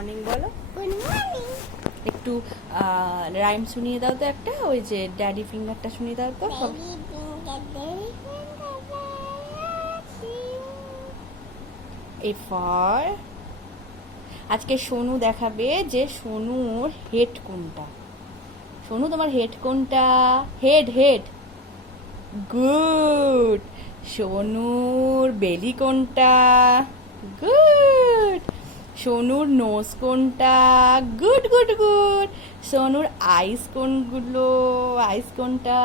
Morning বলো। Good morning. একটু rhyme শুনিয়ে দাও তো একটা, ওই যে ড্যাডি ফিঙ্গারটা শুনিয়ে দাও তো। এ ফর, আজকে সোনু দেখাবে যে সোনুর হেড কোনটা। সোনু তোমার হেড কোনটা? Head head, good. সোনুর বেলি কোনটা? গুড। সোনুর নোজ কোনটা? Good good good. সোনুর আইস কোনগুলো? আইস কোনটা?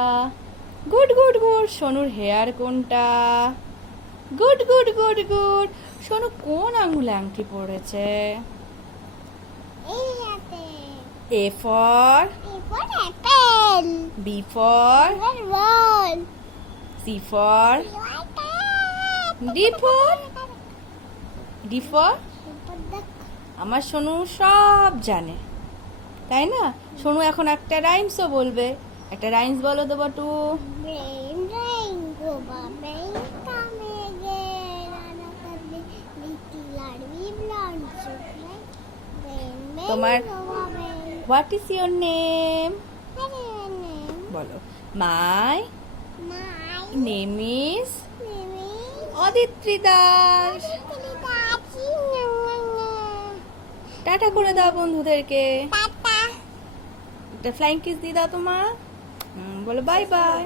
Good good good. সোনুর হেয়ার কোনটা? Good good good good. Sonu কোন আঙুলে আংটি পড়েছে? এই হাতে। এ ফর, এরপর apple. B for, ball. C for, D for, D for. আমার সোনু সব জানে, তাই না? সোনু এখন একটা রাইমসও বলবে। একটা রাইমস বলো তো বটু। Brain drain, go brain come again. Another little army blonde brain. Brain তোমার go brain. What is your name? name. বলো। My My name is name is Aditri Das. টাটা করে দাও বন্ধুদেরকে। Tata. একটা ফ্লাইং কিস দিয়ে দাও তোমার। বলো বাই বাই।